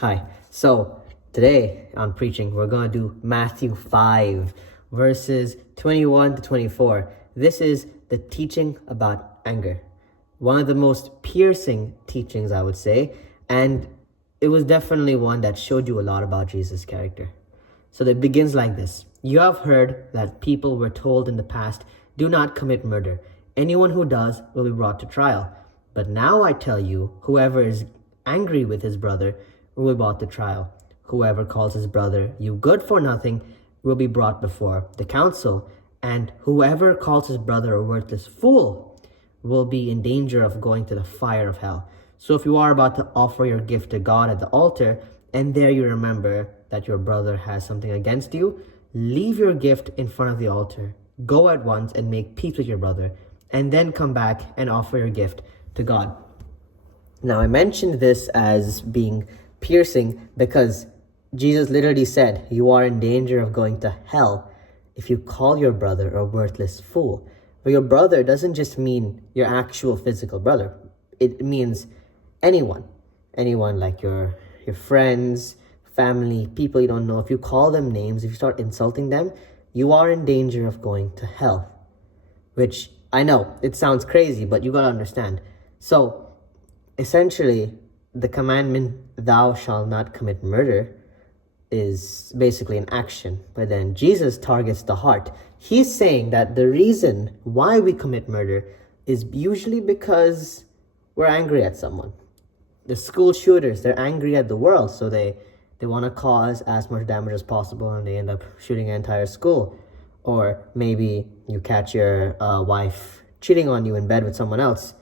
Hi. So today on preaching, we're going to do Matthew 5, verses 21 to 24. This is the teaching about anger. One of the most piercing teachings, I would say. And it was definitely one that showed you a lot about Jesus' character. So it begins like this. You have heard that people were told in the past, do not commit murder. Anyone who does will be brought to trial. But now I tell you, whoever is angry with his brother will be brought to trial. Whoever calls his brother you good for nothing will be brought before the council. And whoever calls his brother a worthless fool will be in danger of going to the fire of hell. So if you are about to offer your gift to God at the altar, and there you remember that your brother has something against you, leave your gift in front of the altar. Go at once and make peace with your brother, and then come back and offer your gift to God. Now, I mentioned this as being piercing because Jesus literally said, you are in danger of going to hell if you call your brother a worthless fool. But your brother doesn't just mean your actual physical brother. It means anyone like your friends, family, people you don't know. If you call them names, if you start insulting them, you are in danger of going to hell. Which, I know, it sounds crazy, but you gotta understand. So, essentially, the commandment, thou shalt not commit murder, is basically an action. But then Jesus targets the heart. He's saying that the reason why we commit murder is usually because we're angry at someone. The school shooters, they're angry at the world, so they want to cause as much damage as possible, and they end up shooting an entire school. Or maybe you catch your wife cheating on you in bed with someone else.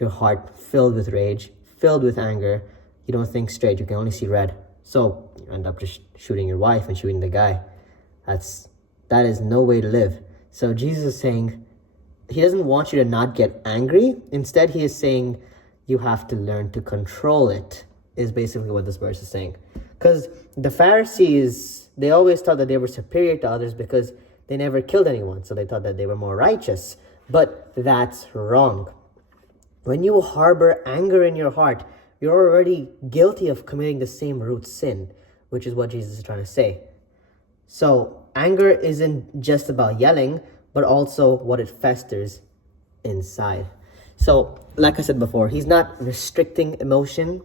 Your heart filled with rage, filled with anger. You don't think straight, you can only see red. So you end up just shooting your wife and shooting the guy. That is no way to live. So Jesus is saying, he doesn't want you to not get angry. Instead, he is saying you have to learn to control it, is basically what this verse is saying. Because the Pharisees, they always thought that they were superior to others because they never killed anyone. So they thought that they were more righteous. But that's wrong. When you harbor anger in your heart, you're already guilty of committing the same root sin, which is what Jesus is trying to say. So anger isn't just about yelling, but also what it festers inside. So, like I said before, he's not restricting emotion,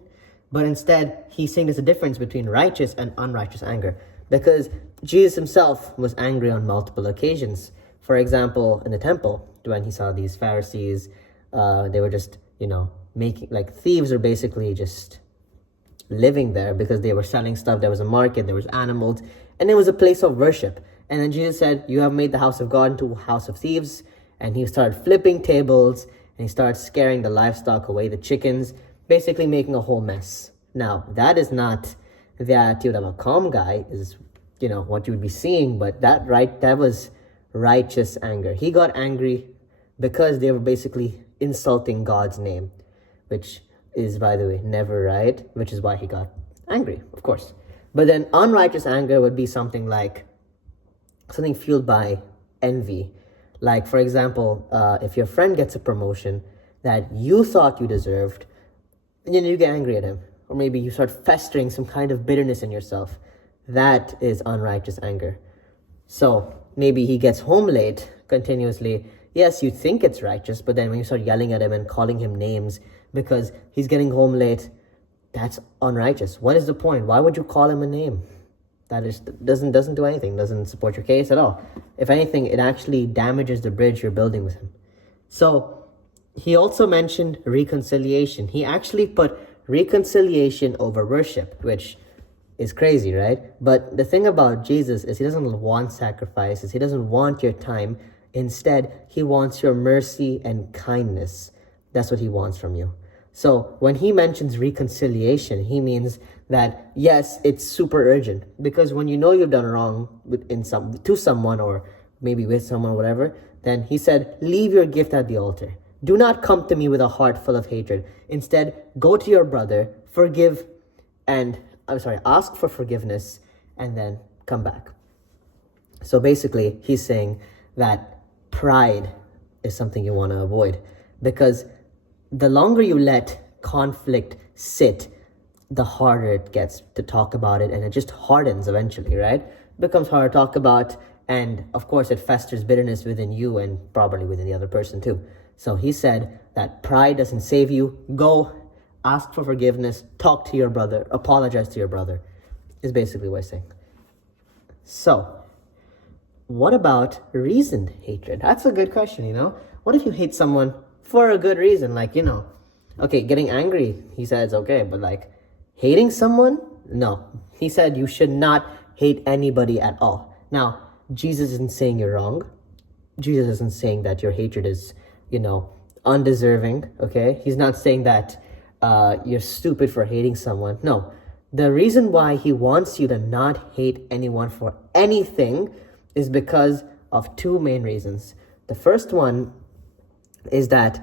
but instead he's saying there's a difference between righteous and unrighteous anger. Because Jesus himself was angry on multiple occasions. For example, in the temple, when he saw these Pharisees, they were just, making, like, thieves are basically just living there because they were selling stuff. There was a market, there was animals, and it was a place of worship. And then Jesus said, you have made the house of God into a house of thieves. And he started flipping tables, and he started scaring the livestock away, the chickens, basically making a whole mess. Now, that is not the attitude of a calm guy, is, what you would be seeing, but that was righteous anger. He got angry because they were basically insulting God's name, which is, by the way, never right, which is why he got angry, of course. But then unrighteous anger would be something fueled by envy. Like, for example, if your friend gets a promotion that you thought you deserved, and then you get angry at him. Or maybe you start festering some kind of bitterness in yourself. That is unrighteous anger. So maybe he gets home late continuously. Yes, you think it's righteous, but then when you start yelling at him and calling him names because he's getting home late, that's unrighteous. What is the point? Why would you call him a name? That doesn't do anything, doesn't support your case at all. If anything, it actually damages the bridge you're building with him. So he also mentioned reconciliation. He actually put reconciliation over worship, which is crazy, right? But the thing about Jesus is he doesn't want sacrifices. He doesn't want your time. Instead, he wants your mercy and kindness. That's what he wants from you. So when he mentions reconciliation, he means that, yes, it's super urgent. Because when you know you've done wrong to someone or maybe with someone or whatever, then he said, leave your gift at the altar. Do not come to me with a heart full of hatred. Instead, go to your brother, ask for forgiveness, and then come back. So basically, he's saying that pride is something you want to avoid, because the longer you let conflict sit, the harder it gets to talk about it, and it just hardens eventually, right? It becomes hard to talk about, and of course it festers bitterness within you and probably within the other person too. So he said that pride doesn't save you. Go ask for forgiveness, talk to your brother, apologize to your brother, is basically what he's saying. So what about reasoned hatred? That's a good question, What if you hate someone for a good reason? Like, okay, getting angry, he says, okay, but like hating someone? No. He said you should not hate anybody at all. Now, Jesus isn't saying you're wrong. Jesus isn't saying that your hatred is, undeserving, okay? He's not saying that you're stupid for hating someone. No. The reason why he wants you to not hate anyone for anything is because of two main reasons. The first one is that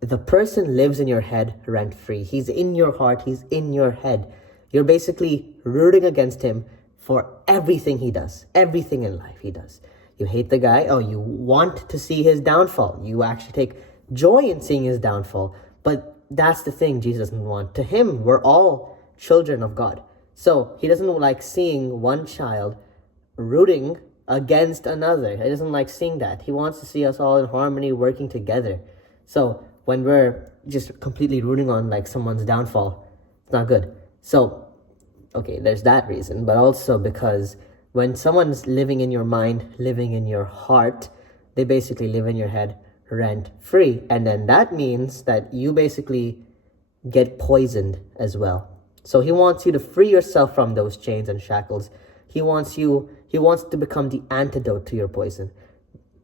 the person lives in your head rent-free. He's in your heart. He's in your head. You're basically rooting against him for everything he does, everything in life he does. You hate the guy. Oh, you want to see his downfall. You actually take joy in seeing his downfall. But that's the thing Jesus doesn't want. To him, we're all children of God. So he doesn't like seeing one child rooting against another. He doesn't like seeing that. He wants to see us all in harmony, working together. So when we're just completely rooting on like someone's downfall, it's not good. So, okay, there's that reason, but also because when someone's living in your mind, living in your heart, they basically live in your head rent free. And then that means that you basically get poisoned as well. So he wants you to free yourself from those chains and shackles. He wants to become the antidote to your poison.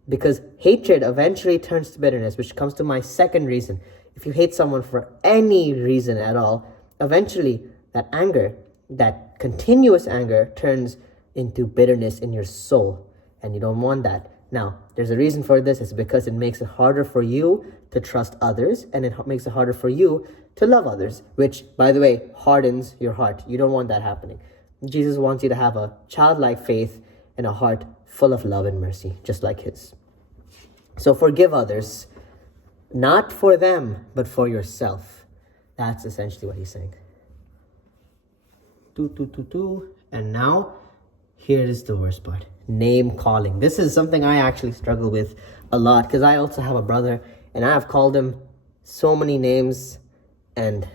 Because hatred eventually turns to bitterness, which comes to my second reason. If you hate someone for any reason at all, eventually that anger, that continuous anger, turns into bitterness in your soul. And you don't want that. Now, there's a reason for this. It's because it makes it harder for you to trust others, and it makes it harder for you to love others, which, by the way, hardens your heart. You don't want that happening. Jesus wants you to have a childlike faith and a heart full of love and mercy, just like his. So forgive others, not for them, but for yourself. That's essentially what he's saying. And now, here is the worst part. Name calling. This is something I actually struggle with a lot, because I also have a brother, and I have called him so many names. And,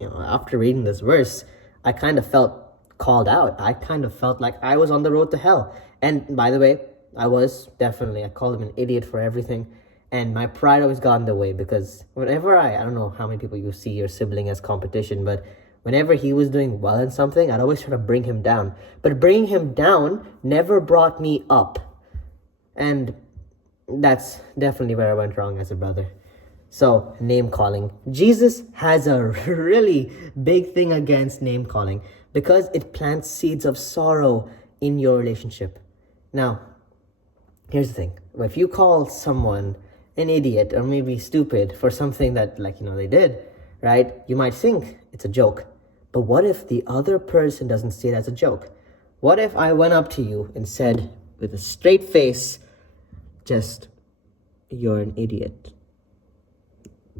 after reading this verse, I kind of felt called out. I kind of felt like I was on the road to hell. And by the way, I called him an idiot for everything. And my pride always got in the way, because whenever I don't know how many people you see your sibling as competition, but whenever he was doing well in something, I'd always try to bring him down. But bringing him down never brought me up. And that's definitely where I went wrong as a brother. So, name calling. Jesus has a really big thing against name calling, because it plants seeds of sorrow in your relationship. Now, here's the thing. If you call someone an idiot or maybe stupid for something that, they did, right? You might think it's a joke. But what if the other person doesn't see it as a joke? What if I went up to you and said with a straight face, just, you're an idiot?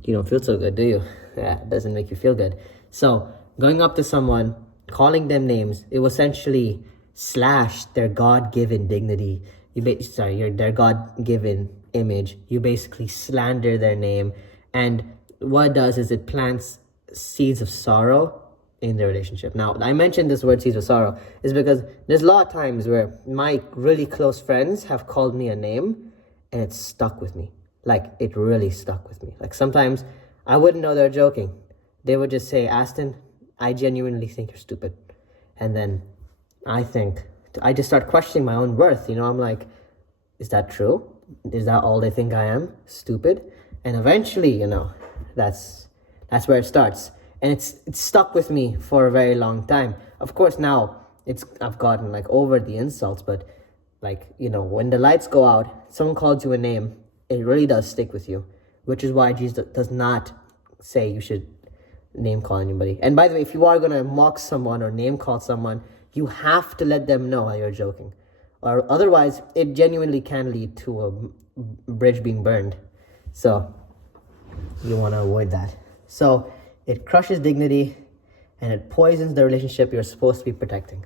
You don't feel so good, do you? Yeah, it doesn't make you feel good. So, going up to someone, calling them names, it will essentially slash their God-given dignity. Their God-given image. You basically slander their name. And what it does is it plants seeds of sorrow in their relationship. Now, I mentioned this word seeds of sorrow is because there's a lot of times where my really close friends have called me a name and it's stuck with me. Like, it really stuck with me. Like, sometimes I wouldn't know they're joking. They would just say, Aston, I genuinely think you're stupid. And then I just start questioning my own worth. I'm like, is that true? Is that all they think I am? Stupid? And eventually, that's where it starts. And it's stuck with me for a very long time. Of course, now I've gotten over the insults, but when the lights go out, someone calls you a name, it really does stick with you, which is why Jesus does not say you should name call anybody. And by the way, if you are going to mock someone or name call someone, you have to let them know that you're joking. Or otherwise, it genuinely can lead to a bridge being burned. So, you want to avoid that. So, it crushes dignity and it poisons the relationship you're supposed to be protecting.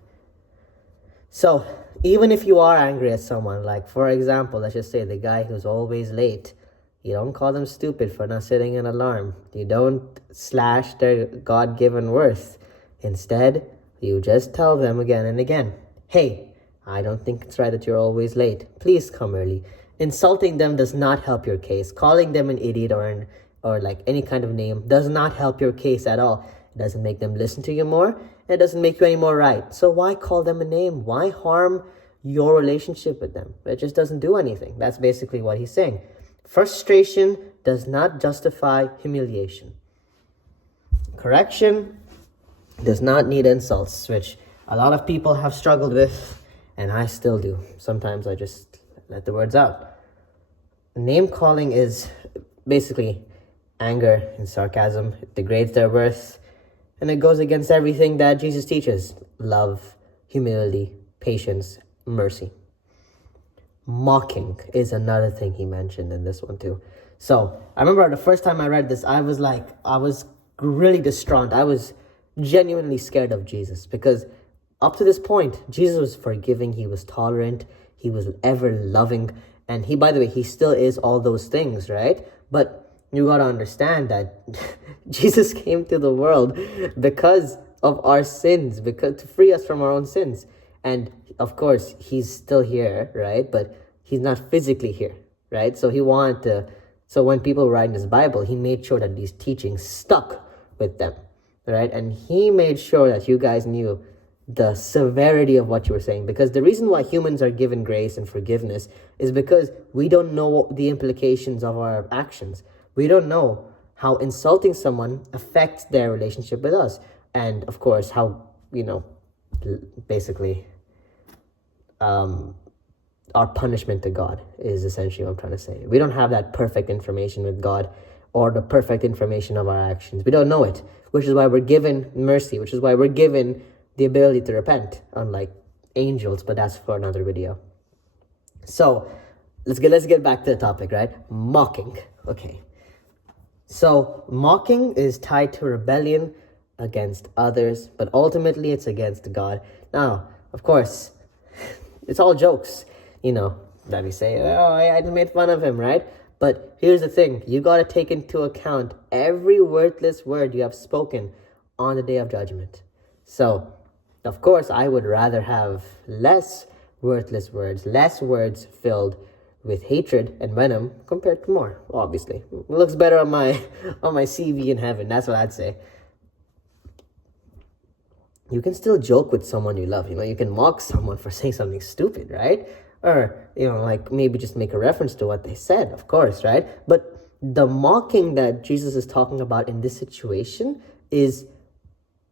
So even if you are angry at someone, like for example, let's just say the guy who's always late, you don't call them stupid for not setting an alarm. You don't slash their God-given worth. Instead, you just tell them again and again, hey, I don't think it's right that you're always late. Please come early. Insulting them does not help your case. Calling them an idiot or like any kind of name does not help your case at all. It doesn't make them listen to you more. It doesn't make you any more right. So why call them a name? Why harm your relationship with them? It just doesn't do anything. That's basically what he's saying. Frustration does not justify humiliation. Correction does not need insults, which a lot of people have struggled with, and I still do. Sometimes I just let the words out. Name calling is basically anger and sarcasm. It degrades their worth, and it goes against everything that Jesus teaches: love, humility, patience, mercy. Mocking is another thing he mentioned in this one too. So I remember the first time I read this, I was really distraught. I was genuinely scared of Jesus, because up to this point, Jesus was forgiving, he was tolerant, he was ever loving, and he, by the way, he still is all those things, right? But you gotta understand that Jesus came to the world because of our sins, because to free us from our own sins. And of course, he's still here, right? But he's not physically here, right? So he wanted to, so when people were writing his Bible, he made sure that these teachings stuck with them, right? And he made sure that you guys knew the severity of what you were saying, because the reason why humans are given grace and forgiveness is because we don't know the implications of our actions. We don't know how insulting someone affects their relationship with us, and of course how, basically our punishment to God is essentially what I'm trying to say. We don't have that perfect information with God, or the perfect information of our actions. We don't know it, which is why we're given mercy, which is why we're given the ability to repent, unlike angels, but that's for another video. So let's get back to the topic, right? Mocking. Okay. So mocking is tied to rebellion against others, but ultimately it's against God. Now, of course, it's all jokes, that we say, oh, I made fun of him, right? But here's the thing, you got to take into account every worthless word you have spoken on the day of judgment. So, of course, I would rather have less worthless words, less words filled with hatred and venom compared to more, obviously. It looks better on my CV in heaven, that's what I'd say. You can still joke with someone you love, you can mock someone for saying something stupid, right? Or, like maybe just make a reference to what they said, of course, right? But the mocking that Jesus is talking about in this situation is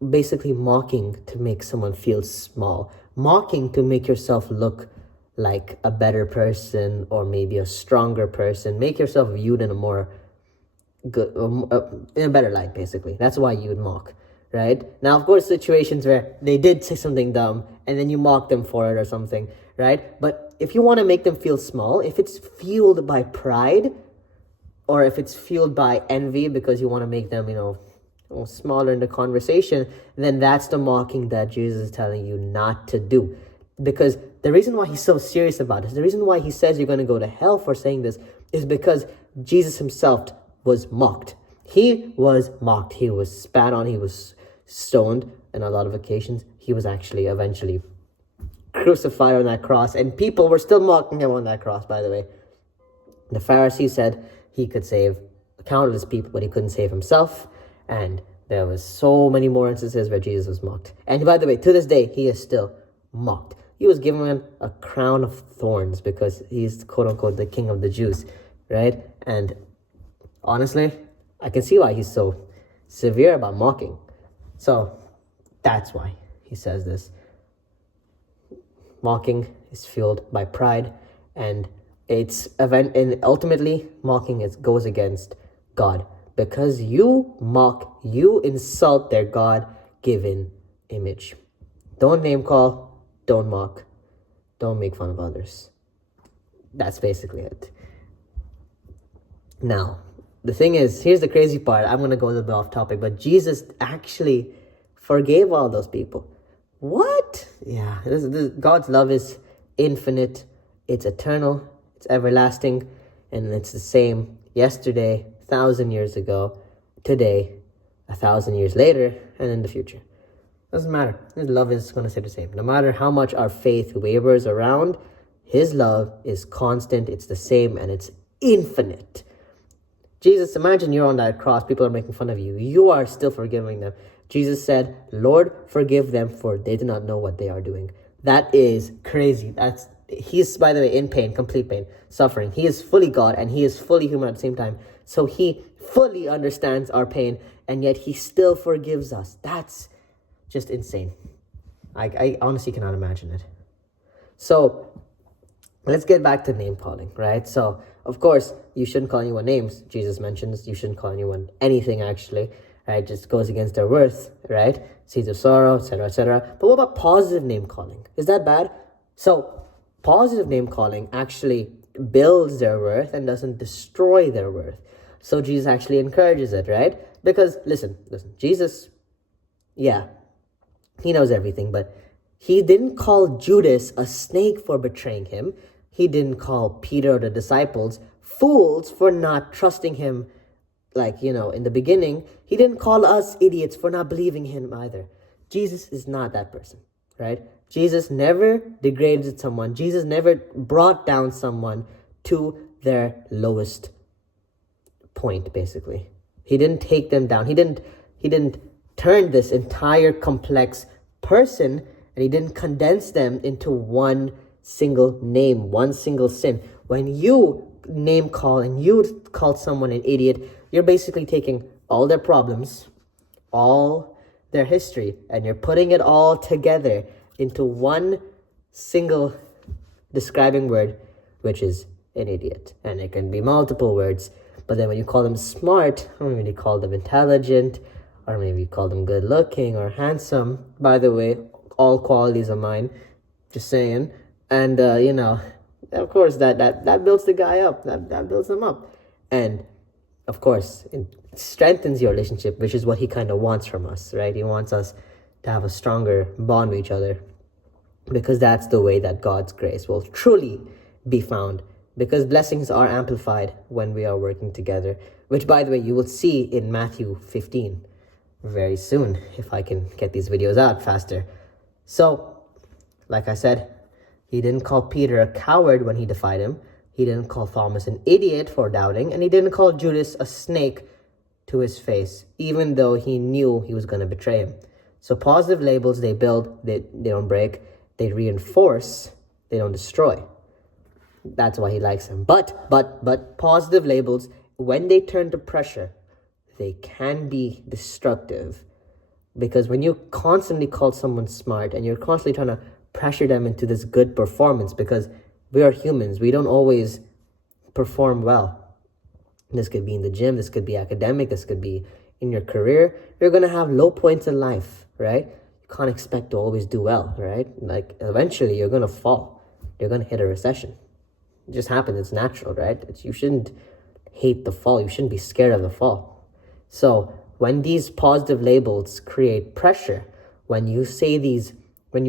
basically mocking to make someone feel small, mocking to make yourself look like a better person, or maybe a stronger person, make yourself viewed in a more good, in a better light, basically. That's why you would mock, right? Now, of course, situations where they did say something dumb and then you mock them for it or something, right? But if you want to make them feel small, if it's fueled by pride, or if it's fueled by envy because you want to make them, smaller in the conversation, then that's the mocking that Jesus is telling you not to do. Because the reason why he's so serious about this, the reason why he says you're going to go to hell for saying this, is because Jesus himself was mocked. He was mocked. He was spat on. He was stoned. And on a lot of occasions, he was actually eventually crucified on that cross. And people were still mocking him on that cross, by the way. The Pharisees said he could save countless people, but he couldn't save himself. And there was so many more instances where Jesus was mocked. And by the way, to this day, he is still mocked. He was given a crown of thorns because he's, quote unquote, the king of the Jews, right? And honestly, I can see why he's so severe about mocking. So that's why he says this. Mocking is fueled by pride, and ultimately mocking goes against God, because you mock, you insult their God-given image. Don't name call, don't mock, don't make fun of others. That's basically it. Now, the thing is, here's the crazy part. I'm going to go a little bit off topic, but Jesus actually forgave all those people. What? Yeah, God's love is infinite, it's eternal, it's everlasting, and it's the same yesterday, 1,000 years ago, today, 1,000 years later, and in the future. Doesn't matter. His love is going to stay the same. No matter how much our faith wavers around, his love is constant, it's the same, and it's infinite. Jesus, imagine you're on that cross, people are making fun of you. You are still forgiving them. Jesus said, Lord, forgive them, for they do not know what they are doing. That is crazy. He's, by the way, in pain, complete pain, suffering. He is fully God and he is fully human at the same time. So he fully understands our pain, and yet he still forgives us. That's just insane. I honestly cannot imagine it. So let's get back to name calling, right? So, of course, you shouldn't call anyone names. Jesus mentions you shouldn't call anyone anything, actually, right? Just goes against their worth, right? Seeds of sorrow, etc., etc. But what about positive name calling? Is that bad? So, positive name calling actually builds their worth and doesn't destroy their worth. So, Jesus actually encourages it, right? Because, listen, Jesus, yeah, he knows everything, but he didn't call Judas a snake for betraying him. He didn't call Peter or the disciples fools for not trusting him, in the beginning. He didn't call us idiots for not believing him either. Jesus is not that person, right? Jesus never degraded someone. Jesus never brought down someone to their lowest point, basically. He didn't take them down. He didn't turn this entire complex person, and he didn't condense them into one single name, one single sin. When you name call and you call someone an idiot, you're basically taking all their problems, all their history, and you're putting it all together into one single describing word, which is an idiot. And it can be multiple words, but then when you call them smart, or maybe you call them intelligent, or maybe you call them good looking or handsome, by the way, all qualities of mine, just saying. And, of course, that builds the guy up. That builds him up. And, of course, it strengthens your relationship, which is what he kind of wants from us, right? He wants us to have a stronger bond with each other, because that's the way that God's grace will truly be found, because blessings are amplified when we are working together, which, by the way, you will see in Matthew 15 very soon, if I can get these videos out faster. So, like I said, he didn't call Peter a coward when he defied him. He didn't call Thomas an idiot for doubting. And he didn't call Judas a snake to his face, even though he knew he was going to betray him. So positive labels, they build, they don't break. They reinforce, they don't destroy. That's why he likes them. But positive labels, when they turn to pressure, they can be destructive. Because when you constantly call someone smart and you're constantly trying to pressure them into this good performance, because we are humans, we don't always perform well. This could be in the gym, this could be academic, this could be in your career. You're going to have low points in life, right? You can't expect to always do well, right? Eventually you're going to fall. You're going to hit a recession. It just happens. It's natural, right? You shouldn't hate the fall. You shouldn't be scared of the fall. So when these positive labels create pressure, when you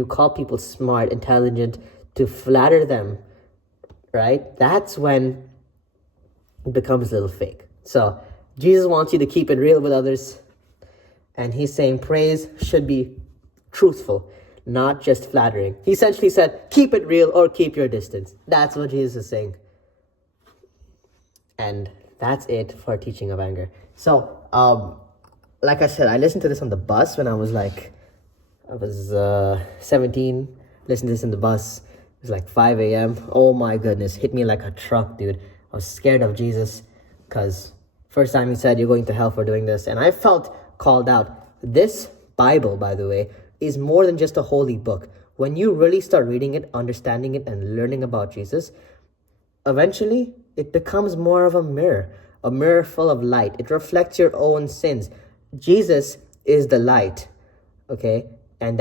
call people smart, intelligent, to flatter them, right? That's when it becomes a little fake. So Jesus wants you to keep it real with others. And he's saying praise should be truthful, not just flattering. He essentially said, keep it real or keep your distance. That's what Jesus is saying. And that's it for teaching of anger. So, like I said, I listened to this on the bus when I was 17, listened to this in the bus. It was like 5 a.m. Oh my goodness, hit me like a truck, dude. I was scared of Jesus because first time he said, you're going to hell for doing this. And I felt called out. This Bible, by the way, is more than just a holy book. When you really start reading it, understanding it, and learning about Jesus, eventually it becomes more of a mirror full of light. It reflects your own sins. Jesus is the light, okay? And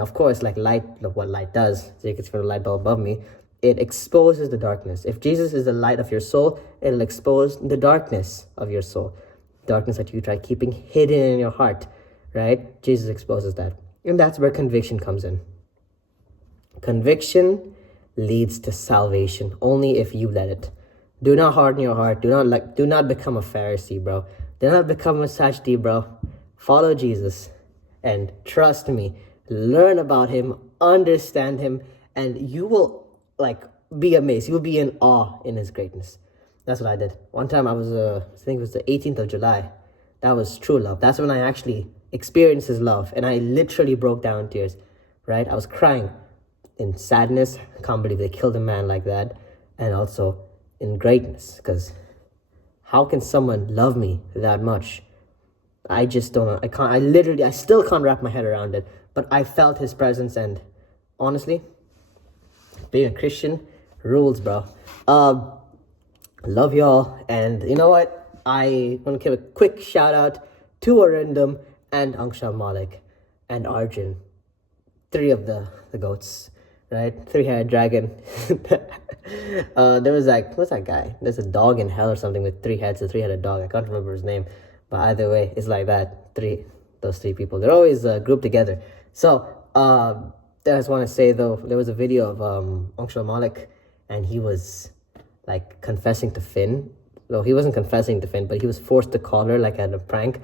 of course, like light, look what light does. So you can see the light bulb above me. It exposes the darkness. If Jesus is the light of your soul, it'll expose the darkness of your soul. Darkness that you try keeping hidden in your heart, right? Jesus exposes that. And that's where conviction comes in. Conviction leads to salvation only if you let it. Do not harden your heart. Do not become a Pharisee, bro. Do not become a Sadducee, bro. Follow Jesus and trust me. Learn about him, understand him, and you will be amazed. You will be in awe in his greatness. That's what I did. One time I was, I think it was the 18th of July. That was true love. That's when I actually experienced his love, and I literally broke down in tears, right? I was crying in sadness. I can't believe they killed a man like that. And also in greatness, because how can someone love me that much? I just don't know. I still can't wrap my head around it. But I felt his presence, and honestly, being a Christian rules, bro. Love y'all, and you know what? I want to give a quick shout out to Arindam and Ash&Milk and Arjun, three of the goats, right? Three-headed dragon. There was what's that guy? There's a dog in hell or something with three heads, a three-headed dog. I can't remember his name, but either way, it's like that. Those three people, they're always grouped together. So, I just want to say though, there was a video of Ash&Milk, and he was confessing to Finn. No, he wasn't confessing to Finn, but he was forced to call her at a prank.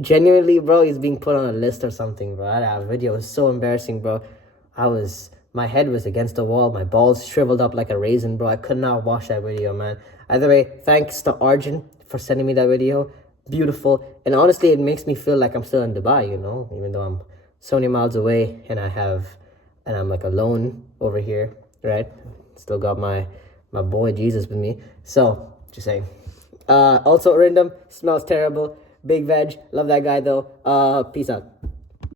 Genuinely, bro, he's being put on a list or something, bro. That video was so embarrassing, bro. My head was against the wall. My balls shriveled up like a raisin, bro. I could not watch that video, man. Either way, thanks to Arjun for sending me that video. Beautiful. And honestly, it makes me feel like I'm still in Dubai, even though I'm so many miles away, and I'm alone over here, right? Still got my boy Jesus with me. So, just saying. Also, Arindam smells terrible. Big veg. Love that guy though. Peace out.